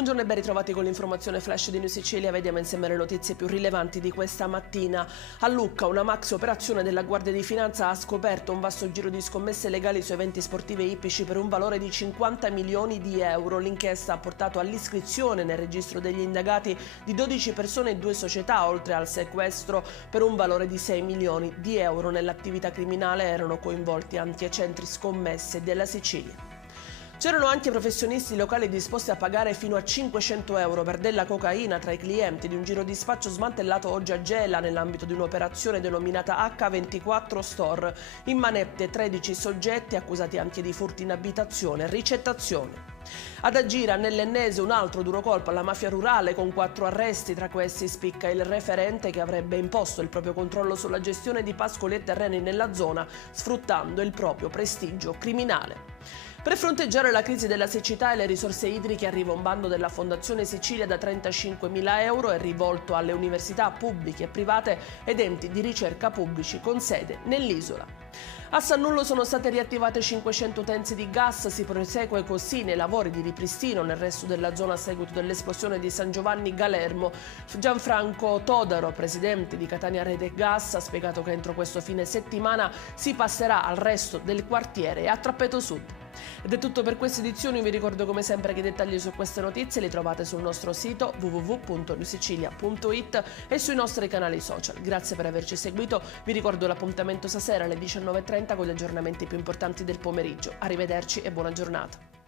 Buongiorno e ben ritrovati con l'informazione flash di New Sicilia. Vediamo insieme le notizie più rilevanti di questa mattina. A Lucca una maxi operazione della Guardia di Finanza ha scoperto un vasto giro di scommesse legali su eventi sportivi e ippici per un valore di 50 milioni di euro. L'inchiesta ha portato all'iscrizione nel registro degli indagati di 12 persone e 2 società, oltre al sequestro per un valore di 6 milioni di euro. Nell'attività criminale erano coinvolti anche centri scommesse della Sicilia. C'erano anche professionisti locali disposti a pagare fino a 500 euro per della cocaina tra i clienti di un giro di spaccio smantellato oggi a Gela nell'ambito di un'operazione denominata H24 Store. In manette 13 soggetti accusati anche di furti in abitazione e ricettazione. Ad Agira, nell'Ennese, un altro duro colpo alla mafia rurale con 4 arresti. Tra questi spicca il referente che avrebbe imposto il proprio controllo sulla gestione di pascoli e terreni nella zona, sfruttando il proprio prestigio criminale. Per fronteggiare la crisi della siccità e le risorse idriche arriva un bando della Fondazione Sicilia da 35.000 euro e rivolto alle università pubbliche e private ed enti di ricerca pubblici con sede nell'isola. A Sannullo sono state riattivate 500 utenze di gas, si prosegue così nei lavori di ripristino nel resto della zona a seguito dell'esplosione di San Giovanni Galermo. Gianfranco Todaro, presidente di Catania Rete Gas, ha spiegato che entro questo fine settimana si passerà al resto del quartiere e a Trappeto Sud. Ed è tutto per questa edizione, vi ricordo come sempre che i dettagli su queste notizie li trovate sul nostro sito www.newsicilia.it e sui nostri canali social. Grazie per averci seguito, vi ricordo l'appuntamento stasera alle 19:30 con gli aggiornamenti più importanti del pomeriggio. Arrivederci e buona giornata.